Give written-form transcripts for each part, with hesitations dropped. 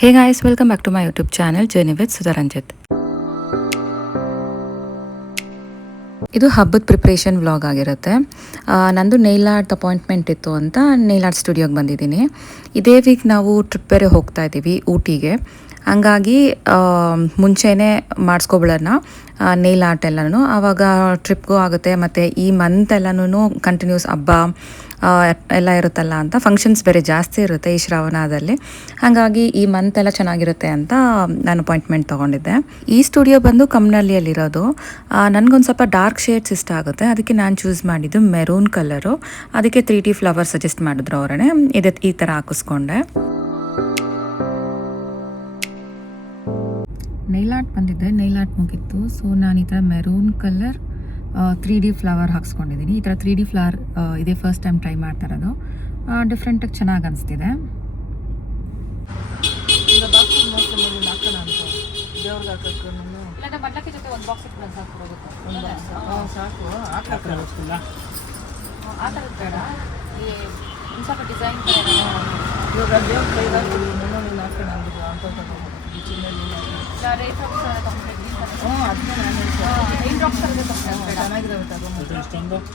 Hey guys, welcome back to my YouTube channel journey with Sudharanjith. ಇದು ಹಬ್ಬದ preparation vlog ಆಗಿರುತ್ತೆ. ನಂದು ನೇಲ್ ಆರ್ಟ್ ಅಪಾಯಿಂಟ್ಮೆಂಟ್ ಇತ್ತು ಅಂತ ನೇಲ್ ಆರ್ಟ್ ಸ್ಟುಡಿಯೋಗೆ ಬಂದಿದ್ದೀನಿ. ಇದೇ ವೀಕ್ ನಾವು ಟ್ರಿಪ್ ಬೇರೆ ಹೋಗ್ತಾ ಇದ್ದೀವಿ ಊಟಿಗೆ. ಹಂಗಾಗಿ ಮುಂಚೆನೇ ಮಾಡಿಸ್ಕೊಬಿಡೋಣ ನೇಲ್ ಆರ್ಟ್ ಎಲ್ಲನೂ, ಆವಾಗ ಟ್ರಿಪ್ಗೂ ಆಗುತ್ತೆ. ಮತ್ತು ಈ ಮಂತ್ ಎಲ್ಲನೂ ಕಂಟಿನ್ಯೂಸ್ ಹಬ್ಬ ಎಲ್ಲ ಇರುತ್ತಲ್ಲ ಅಂತ ಫಂಕ್ಷನ್ಸ್ ಬೇರೆ ಜಾಸ್ತಿ ಇರುತ್ತೆ ಈ ಶ್ರಾವಣದಲ್ಲಿ. ಹಾಗಾಗಿ ಈ ಮಂತ್ ಎಲ್ಲ ಚೆನ್ನಾಗಿರುತ್ತೆ ಅಂತ ನಾನು ಅಪಾಯಿಂಟ್ಮೆಂಟ್ ತೊಗೊಂಡಿದ್ದೆ. ಈ ಸ್ಟುಡಿಯೋ ಬಂದು ಕಮ್ನಳ್ಳಿಯಲ್ಲಿರೋದು. ನನಗೊಂದು ಸ್ವಲ್ಪ ಡಾರ್ಕ್ ಶೇಡ್ಸ್ ಇಷ್ಟ ಆಗುತ್ತೆ, ಅದಕ್ಕೆ ನಾನು ಚೂಸ್ ಮಾಡಿದ್ದು ಮೆರೂನ್ ಕಲರು. ಅದಕ್ಕೆ 3D ಫ್ಲವರ್ ಸಜೆಸ್ಟ್ ಮಾಡಿದ್ರು ಅವರೇ, ಈ ಥರ ಹಾಕಿಸ್ಕೊಂಡೆ. ನೈಲ್ ಆರ್ಟ್ ಬಂದಿದ್ದೆ, ನೈಲ್ ಆರ್ಟ್ ಮುಗಿತ್ತು. ಸೊ ನಾನು ಈ ಥರ ಮೆರೂನ್ ಕಲರ್ 3D ಫ್ಲವರ್ ಹಾಕ್ಸ್ಕೊಂಡಿದ್ದೀನಿ. ಈ ಥರ 3D ಫ್ಲವರ್ ಇದೇ ಫಸ್ಟ್ ಟೈಮ್ ಟ್ರೈ ಮಾಡ್ತಾ ಇರೋದು. ಡಿಫ್ರೆಂಟಾಗಿ ಚೆನ್ನಾಗಿ ಅನಿಸ್ತಿದೆ. ಸ್ವಲ್ಪ ಡಿಸೈನ್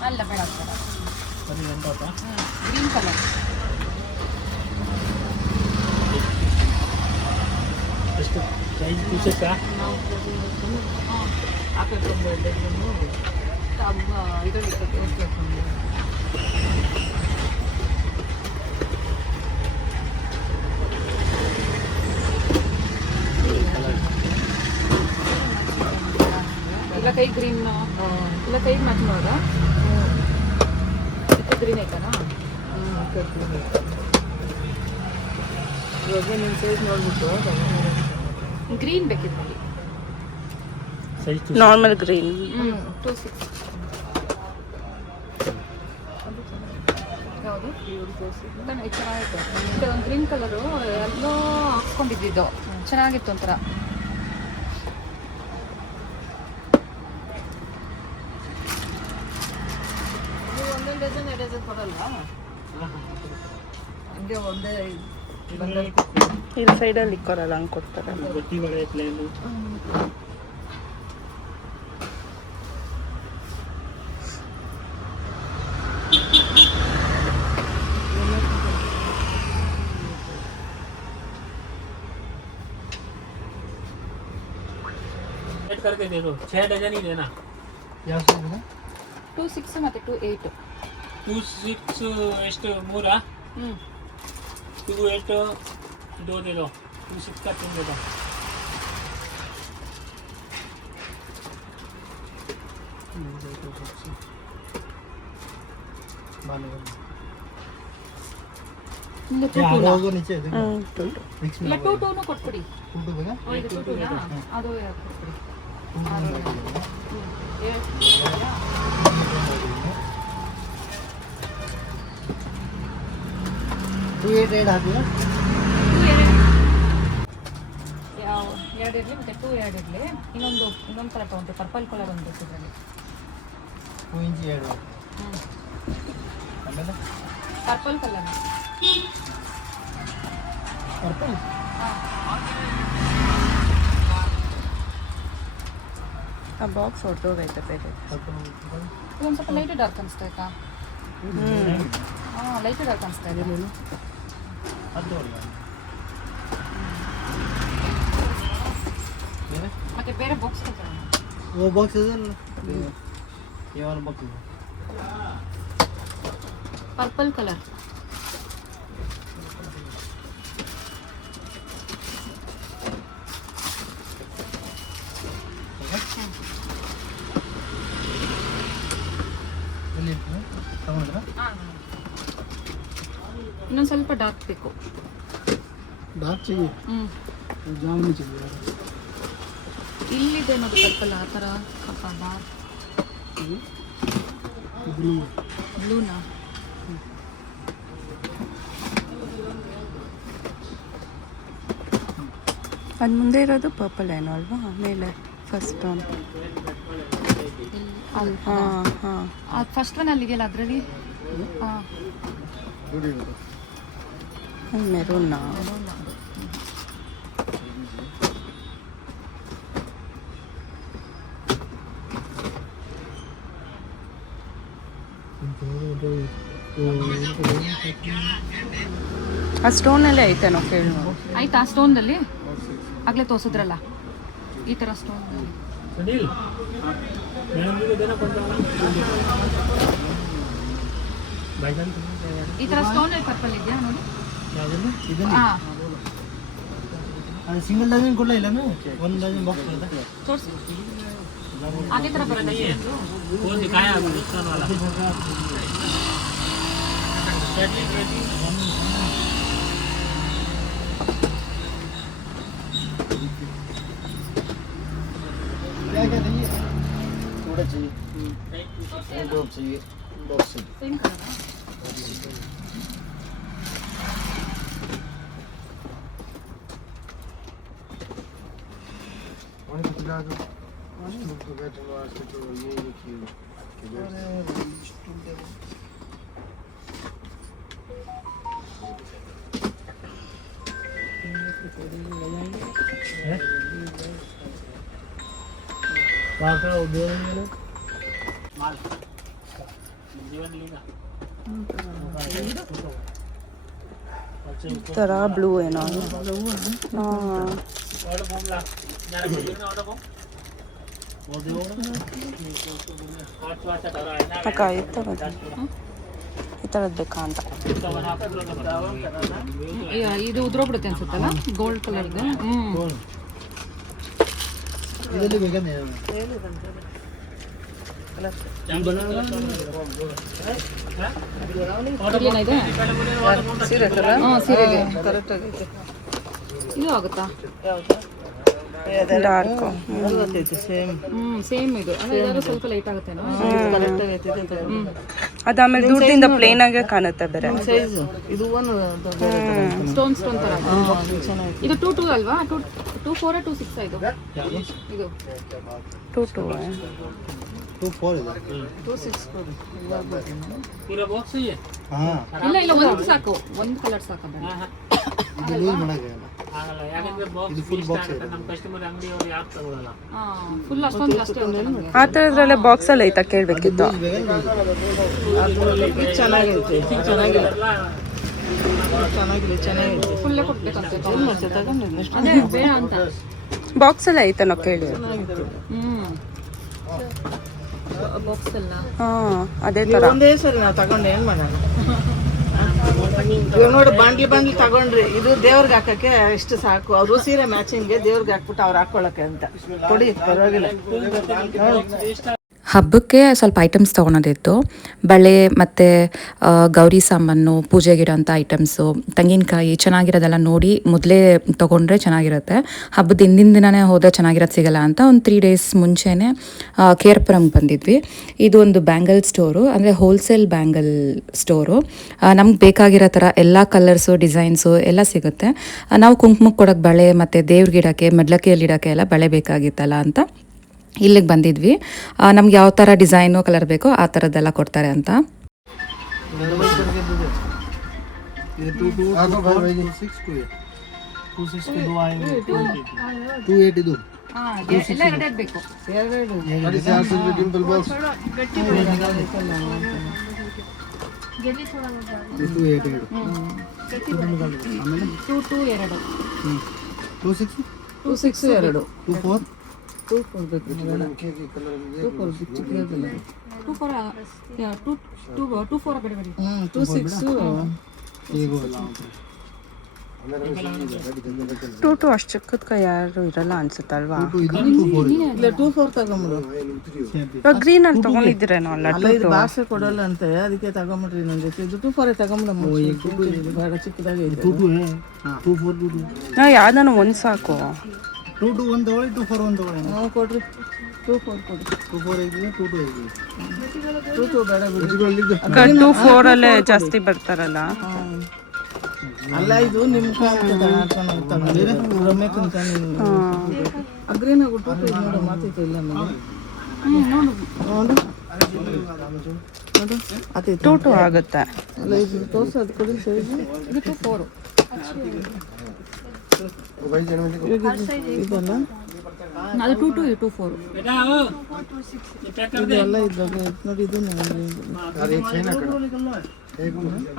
ಅಲ್ಲ ಬೇಡ ಗ್ರೀನ್ ಕಲರ್. ಎಲ್ಲ ಕೈ ಗ್ರೀನ್ ಎಲ್ಲ ಕೈಗೆ ಮ್ಯಾಚ್ ಮಾಡೋದಾ? ಗ್ರೀನ್ ಐತನಾ? ಗ್ರೀನ್ ಬೇಕಿತ್ತು, ನಾರ್ಮಲ್ ಗ್ರೀನ್ 26. ಯಾವುದು ಚೆನ್ನಾಗಿತ್ತು. ಒಂದು ಗ್ರೀನ್ ಕಲರು ಎಲ್ಲೋ ಹಾಕ್ಸ್ಕೊಂಡಿದ್ದು ಚೆನ್ನಾಗಿತ್ತು ಒಂಥರ. ಇದು ಸೈಡಲ್ಲಿ ಇಕ್ಕೋರಲ್ಲ ಹಂಗೆ ಕೊಡ್ತಾರೆ. करके दे दो, 6 डजन ही देना. 26 ಮತ್ತೆ 28. 26 ಎಷ್ಟು 3 28 2 दे दो. 26 का 3 दे दो. नीचे ಇಲ್ಲ 22 ಕೊಟ್ಬಿಡಿ. ಇದು 22 ಅದು ಕೊಟ್ಬಿಡಿ. 288 ಹಾಕಿಲ್ಲ. 2 ಇರಲಿ, ಮತ್ತೆ 2 ಇರಲಿ. ಇನ್ನೊಂದು ಕಲರ್ ತೊಗೊಂಡು ಪರ್ಪಲ್ ಕಲರ್ ಒಂದು ಇದರಲ್ಲಿ 2 ಇಂಚ್ 2. ಆಮೇಲೆ ಪರ್ಪಲ್ ಕಲರ್ ಪರ್ಪಲ್ ಆ ಬಾಕ್ಸ್ ಹೊರಟೋಗೈತೆ ಬೇರೆ. ಒಂದು ಸ್ವಲ್ಪ ಲೈಟ್ ಡಾರ್ಕ್ ಅನಿಸ್ತಾ ಆಯ್ತಾ? ಲೈಟ್ ಡಾರ್ಕ್ ಅನಿಸ್ತಾ ಇದೆ. ಮತ್ತೆ ಬೇರೆ ಬಾಕ್ಸ್ वो बॉक्स है ना, ये वाला बॉक्स है. पर्पल कलर ಇನ್ನೊಂದು ಸ್ವಲ್ಪ ಡಾರ್ಕ್ ಬೇಕು. ಡಾರ್ಕ್ चाहिए, ಜಾಮೂನಿ चाहिए. ಇಲ್ಲಿದೆ ನೋಡಿ ಪರ್ಪಲ್, ಆ ಥರ ಸ್ವಲ್ಪ ಡಾರ್ಕ್ ಬ್ಲೂನಾ? ಅದು ಮುಂದೆ ಇರೋದು ಪರ್ಪಲ್ ಏನೋ ಅಲ್ವಾ? ಮೇಲೆ ಫಸ್ಟ್ ಒನ್. ಹಾಂ ಹಾಂ, ಅದು ಫಸ್ಟ್ ಒನ್ ಅಲ್ಲಿದೆಯಲ್ಲ ಅದರಲ್ಲಿ. ಹಾಂ, ಮೆರೂನಾ? ಆ ಸ್ಟೋನಲ್ಲೇ ಐತೇನೋ ಕೇಳಿ ಆಯ್ತಾ ಸ್ಟೋನ್ದಲ್ಲಿ ಆಗಲೇ ತೋರಿಸಿದ್ರಲ್ಲ ಈ ಥರ ಸ್ಟೋನ್ सुनील मैडम जी को देना कौन सा भाई जान ಈ ಥರ ಸ್ಟೋನಲ್ಲಿ ಪರ್ಪಲ್ ಇದೆಯಾ ನೋಡಿ ಇದನ್ನ ಹಾಂ ಅದು ಸಿಂಗಲ್ ಡಜನ್ ಕೊಡಲ್ಲ ಇಲ್ಲ ಒಂದು ಡಜನ್ ಬಾಕ್ಸ್ ಕೊಡ್ತಾ ತೋರಿಸಿ ಅದೇ ಥರ ಬರುತ್ತೆ कौन दिखाया हिंदुस्तान वाला क्या क्या चाहिए थोड़ा चाहिए ड्रॉप चाहिए बॉक्स चाहिए ಸೇಮ್ ಕಲರ್ और कितना तो स्टूल पे बैठे हुआ है तो ये देखिए वहाँ का उद्योग माल जीवन लेगा ಈ ಥರ ಬ್ಲೂ ಏನೋ ಹಾಂ ऑर्डर फॉर्म ला यार बोलिए ना ऑर्डर फॉर्म वो दो आठ वाचा करा है ना ಅಕ್ಕ ಈ ಥರದ್ದು ಈ ಥರದ್ದು ಬೇಕಾ ಅಂತ तो वहाँ पे लोग बताओ करना ಇದು ಉದ್ರೋಗ್ಬಿಡುತ್ತೆ ಅನ್ಸುತ್ತಲ್ಲ ಗೋಲ್ಡ್ ಕಲರ್ದು ಹ್ಞೂ ಇದರಲ್ಲಿ ಬೇಕಂದ್ರೆ ಏನಿದೆ ಸೀರೆ ಥರ ಹಾಂ ಸೀರೆಗೆ ಕರೆಕ್ಟ್ ಆಗೈತೆ ಇದು ಆಗುತ್ತಾ ಡಾರ್ಕ್ ಸೇಮ್ ಇದು ಅಂದರೆ ಇದಾದ್ರೂ ಸ್ವಲ್ಪ ಲೈಟ್ ಆಗುತ್ತೇನೋ ಅದು ಆಮೇಲೆ ದೂರದಿಂದ ಪ್ಲೇನ್ ಆಗೇ ಕಾಣುತ್ತೆ ಬೇರೆ ಸ್ಟೋನ್ ಥರ ಇದು 2 ಅಲ್ವಾ 2 4 2 6 ಇದು ಇದು 2 2 4 ಇದೆ 2 6 पूरा बॉक्स चाहिए ಹಾಂ ಇಲ್ಲ ಇಲ್ಲ ಒಂದು ಸಾಕು ಒಂದು ಕಲರ್ ಸಾಕು ಇದು ಲೂಸ್ ಮಾಡಕ್ಕೆ ಆಗಲ್ಲ ಯಾಕಂದ್ರೆ ಬಾಕ್ಸ್ ಇದು full box ಇದೆ. ನಮ್ಮ ಕಸ್ಟಮರ್ ಅಂಗಡಿಯವರು ಯಾರು ತಗೊಳ್ಳಲ್ಲ ಹಾಂ ಫುಲ್ ಅಷ್ಟೊಂದು ಅಷ್ಟೇ ಆಗುತ್ತೆ ನಮಗೆ ಆ ಥರದ್ರಲ್ಲೇ ಬಾಕ್ಸಲ್ಲಿ ಐತಾ ಕೇಳಬೇಕಿತ್ತು ಫುಲ್ಲೇ ಕೊಡ್ಬೇಕಂತ ಅದೇ ಬೇಡ ಅಂತ ಬಾಕ್ಸಲ್ಲಿ ಐತಾ ನಾವು ಕೇಳಿ ಬಾಕ್ಸ್ ಎಲ್ಲ ಹಾಂ ಅದೇ ಥರ ಒಂದೇ ಸರಿ ನಾವು ತಗೊಂಡು ಏನು ಮಾಡೋಣ ಇವಾಗ ನೋಡಿ ಬಂಡ್ಲಿ ತಗೊಂಡ್ರಿ ಇದು ದೇವ್ರಿಗೆ ಹಾಕಕ್ಕೆ ಇಷ್ಟು ಸಾಕು ಅವರು ಸೀರೆ ಮ್ಯಾಚಿಂಗ್ಗೆ ದೇವ್ರಿಗೆ ಹಾಕ್ಬಿಟ್ಟು ಅವ್ರು ಹಾಕೊಳ್ಳೋಕೆ ಅಂತ ಕೊಡಿ ಪರವಾಗಿಲ್ಲ ಹಬ್ಬಕ್ಕೆ ಸ್ವಲ್ಪ ಐಟಮ್ಸ್ ತೊಗೊಳೋದಿತ್ತು ಬಳೆ ಮತ್ತು ಗೌರಿ ಸಾಮಾನು ಪೂಜೆಗಿಡೋಂಥ ಐಟಮ್ಸು ತೆಂಗಿನಕಾಯಿ ಚೆನ್ನಾಗಿರೋದೆಲ್ಲ ನೋಡಿ ಮೊದಲೇ ತೊಗೊಂಡ್ರೆ ಚೆನ್ನಾಗಿರುತ್ತೆ ಹಬ್ಬದ ಹಿಂದಿನ ದಿನವೇ ಹೋದರೆ ಚೆನ್ನಾಗಿರೋದು ಸಿಗಲ್ಲ ಅಂತ ಒಂದು 3 ಡೇಸ್ ಮುಂಚೆನೇ ಕೇರ್ಪುರಂಗೆ ಬಂದಿದ್ವಿ ಇದು ಒಂದು ಬ್ಯಾಂಗಲ್ ಸ್ಟೋರು ಅಂದರೆ ಹೋಲ್ಸೇಲ್ ಬ್ಯಾಂಗಲ್ ಸ್ಟೋರು ನಮ್ಗೆ ಬೇಕಾಗಿರೋ ಥರ ಎಲ್ಲ ಕಲರ್ಸು ಡಿಸೈನ್ಸು ಎಲ್ಲ ಸಿಗುತ್ತೆ ನಾವು ಕುಂಕುಮಕ್ಕೆ ಕೊಡೋಕ್ಕೆ ಬಳೆ ಮತ್ತು ದೇವ್ರಿಗಿಡೋಕ್ಕೆ ಮಡ್ಲಕ್ಕಿಯಲ್ಲಿ ಇಡೋಕ್ಕೆ ಎಲ್ಲ ಬಳೆ ಬೇಕಾಗಿತ್ತಲ್ಲ ಅಂತ ಇಲ್ಲಿಗೆ ಬಂದಿದ್ವಿ ನಮ್ಗೆ ಯಾವ ಥರ ಡಿಸೈನು ಕಲರ್ ಬೇಕೋ ಆ ಥರದ್ದೆಲ್ಲ ಕೊಡ್ತಾರೆ ಅಂತ ಇದು 2 6 2 6 के दो आएंगे 2 8 ಇದು ಎಲ್ಲ ಎರಡೆರಡು ಬೇಕು गाड़ी से 800 रुपए टिम्पल बॉक्स ये 2 8 ಆಮೇಲೆ 2 ಎರಡು 2 6 2 6 2 2 4 2 ಕೊಡ್ಬೇಕು ಕಲರ್ 2 4 ಬೇಡ 2 6 ಈಗ ಇಲ್ಲ 2 ಅಷ್ಟು ಚಿಕ್ಕದ್ಕ ಯಾರು ಇರಲ್ಲ ಅನ್ಸುತ್ತಲ್ವಾ ಇದು 2 4 ಇಲ್ಲ 2 4 ತಗೊಂಬಿಡು ಇವಾಗ ಗ್ರೀನ್ ಅಲ್ಲಿ ತೊಗೊಂಡಿದ್ದೀರೇನೋ ಅಲ್ಲ ಅಲ್ಲ ಇದು ಬಾಕ್ಸೇ ಕೊಡಲ್ಲ ಅಂತೆ ಅದಕ್ಕೆ ತಗೊಂಬಿಡ್ರಿ ನನ್ನ ಜೊತೆ ಇದು 2 4 ತಗೊಂಬಿಡಮ್ಮ ಬೇಡ ಚಿಕ್ಕದಾಗೆ ಇದೆ 2 2 है 2 4 2 2 ನಾ ಯಾವ್ದಾನ ಒಂದು ಸಾಕು 2 2 1 ತಗೊಳ್ಳಿ 2 4 1 ತಗೊಳ್ಳಿ ನಾವು ಕೊಡ್ರಿ 2 4 ಕೊಡಿ 2 4 ಇದೆ 2 2 ಇದೆ 2 2 ಬೇಡ ಬಿಡಿ ಇದುಗಳಿದ್ದು 2 4 ಅಲ್ಲೇ ಜಾಸ್ತಿ ಬರ್ತಾರಲ್ಲ ಅಲ್ಲ ಇದು ನಿಮ್ಮ ರಮ್ಯಕ್ಕಂತ ಅಗ್ರೇನ ಬಿಟ್ಟು ನೋಡು ಮಾತೈತೆ ಇಲ್ಲ ನನಗೆ ನೋಡು ಆತೈತೆ 2 2 ಆಗುತ್ತೆ ಅಲ್ಲ ಇದು ತೋರ್ಸೋದು ಕೊಡಿ ಸೈಜ್ ಇದು 2 4 ಇದಲ್ಲ ಅದು 2224 बेटा ओ ये पैक कर दे ಇದೆಲ್ಲ ಇದ್ದಾಗ ನೋಡಿ ಇದು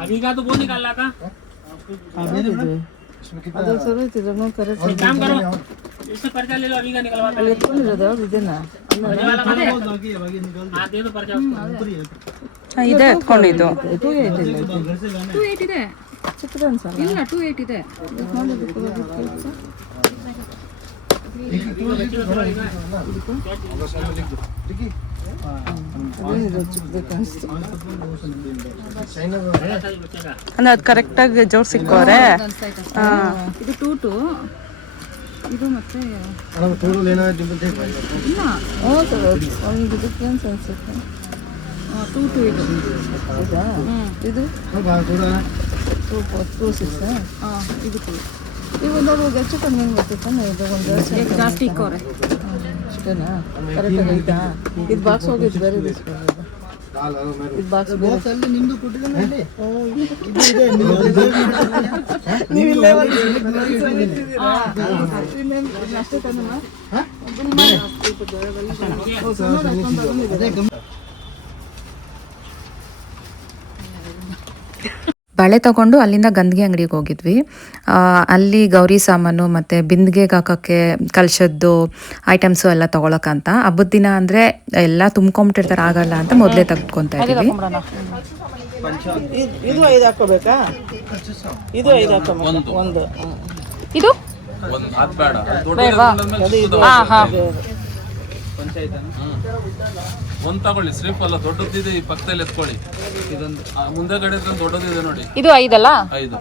अभी का तो वो निकाल ला का ಅದು ಸರಿ ಐತಿಲ್ಲ ನೋಡಿ ಕರೆಕ್ಟ್ एक काम करो इससे पर्चा ले लो अभी का निकलवा दो ಎತ್ಕೊಂಡಿರೋದು ಯಾವ್ದು ಇದೆನಾ हां दे दो पर्चा उसको ಇದೆ ಎತ್ಕೊಂಡಿದ್ದು 280 ಇದೆ ಚಿಕ್ಕದು ಅನ್ಸಲ್ಲ ಇಲ್ಲ 28 ಇದೆ ಅದೇನಿದೆ ಚಿಕ್ಕದು ಕಾಣಿಸ್ತು ಅಂದ್ರೆ ಅದು ಕರೆಕ್ಟಾಗಿ ಜೋಡ್ಸಿಕ್ಕವ್ರೆ ಇದು 22 ಇದು ಮತ್ತೆ ಇಲ್ಲ ಓ ಸರ್ ಒಂದು ಡಿಫ್ರೆನ್ಸ್ ಅನ್ಸುತ್ತೆ 22 ಇದು ಹೌದಾ ಇದು 26 ಇದು 2 ಇವಾಗ ಹೆಚ್ಚು ಕಮ್ಮಿ ಹೆಂಗೆ ಬರ್ತಿತ್ತು ಇದು ಒಂದು ಜಾಸ್ತಿ ಇಕ್ಕವ್ರೆ ಅಷ್ಟೇನಾ ಕರೆಕ್ಟಾಗಿ ಆಯ್ತಾ ಇದು ಬಾಕ್ಸ್ ಹೋಗಿದ್ದು ಬೇರೆ ಇಸ್ಕೊಳ್ಳೋದು ಇದು ಬಾಕ್ಸ್ ಬೇರೆ ನಿಮ್ದು ಕೊಟ್ಟಿದ್ದಾನೆ ನೀವು ಇಲ್ಲೇ ಅಷ್ಟೇ ತಾನಮ್ಮ ಬಳೆ ತಗೊಂಡು ಅಲ್ಲಿಂದ ಗಂದಿಗೆ ಅಂಗಡಿಗೆ ಹೋಗಿದ್ವಿ. ಅಲ್ಲಿ ಗೌರಿ ಸಾಮಾನು ಮತ್ತು ಬಿಂದಿಗೆಗೆ ಹಾಕೋಕ್ಕೆ ಕಲಶದ್ದು ಐಟಮ್ಸು ಎಲ್ಲ ತೊಗೊಳಕ್ಕಂತ. ಹಬ್ಬದ ದಿನ ಅಂದರೆ ಎಲ್ಲ ತುಂಬ್ಕೊಂಬಿಟ್ಟಿರ್ತಾರೆ, ಆಗಲ್ಲ ಅಂತ ಮೊದಲೇ ತೆಗೆದುಕೊತಾ ಇದ್ದೀವಿ. ಇದು 5 ಹಾಕೋಬೇಕಾ? ಇದು 5 ಹಾಕೋಬೇಕು ಒಂದು. ಇದು ಒಂದ್ ತಗೊಳ್ಳಿ, ಸ್ಲಿಪ್ ಅಲ್ಲ ದೊಡ್ಡದಿದೆ, ಈ ಪಕ್ಕದಲ್ಲಿ ಎತ್ಕೊಳ್ಳಿ. ಇದೊಂದು ಮುಂದೆ ಕಡೆ ದೊಡ್ಡದಿದೆ ನೋಡಿ, ಇದು 5 ಅಲ್ಲ? 5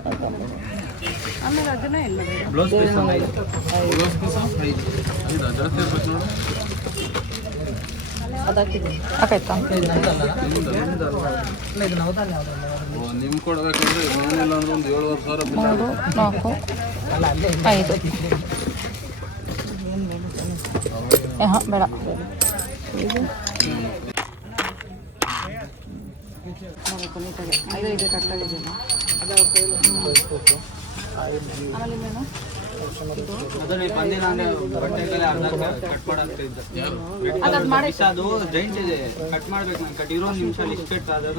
ಆಮೇಲೆ ಅದನ್ನ ಎಲ್ಲ ಬ್ಲೌಸ್ ಪೀಸ್ 5 ಜಾಸ್ತಿ ಇರ್ಬೇಕು ನೋಡಿ. ಆಯ್ತಾ? ನಿಮ್ ಕೊಡ್ಬೇಕಂದ್ರೆ ಏನಿಲ್ಲ ಅಂದ್ರೆ ಒಂದು 7,500 3 4 5 ಬೇಡ. ಅದು ಜೈಂಟ್ ಇದೆ, ಕಟ್ ಮಾಡ್ಬೇಕು. ನಾನು ಕಟ್ ಇರೋ ನಿಮಿಷ ಇಷ್ಟು ಕಟ್ ಆದಾಗ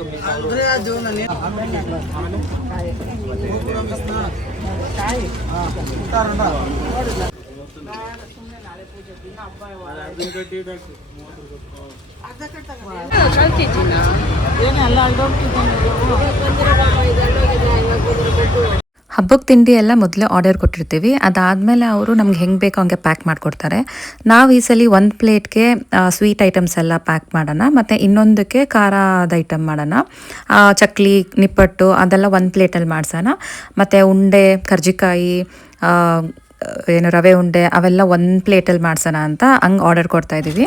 ಹಬ್ಬಕ್ಕೆ ತಿಂಡಿ ಎಲ್ಲ ಮೊದಲೇ ಆರ್ಡರ್ ಕೊಟ್ಟಿರ್ತೀವಿ. ಅದಾದಮೇಲೆ ಅವರು ನಮ್ಗೆ ಹೆಂಗೆ ಬೇಕೋ ಹಂಗೆ ಪ್ಯಾಕ್ ಮಾಡಿಕೊಡ್ತಾರೆ. ನಾವು ಈ ಸಲ ಒಂದು ಪ್ಲೇಟ್ಗೆ ಸ್ವೀಟ್ ಐಟಮ್ಸ್ ಎಲ್ಲ ಪ್ಯಾಕ್ ಮಾಡೋಣ, ಮತ್ತು ಇನ್ನೊಂದಕ್ಕೆ ಖಾರದ ಐಟಮ್ ಮಾಡೋಣ. ಚಕ್ಲಿ, ನಿಪ್ಪಟ್ಟು ಅದೆಲ್ಲ ಒಂದು ಪ್ಲೇಟಲ್ಲಿ ಮಾಡ್ಸೋಣ. ಮತ್ತು ಉಂಡೆ, ಕರ್ಜಿಕಾಯಿ, ಏನು ರವೆ ಉಂಡೆ ಅವೆಲ್ಲ ಒಂದು ಪ್ಲೇಟಲ್ಲಿ ಮಾಡ್ಸೋಣ ಅಂತ ಹಂಗೆ ಆರ್ಡರ್ ಕೊಡ್ತಾ ಇದ್ದೀವಿ.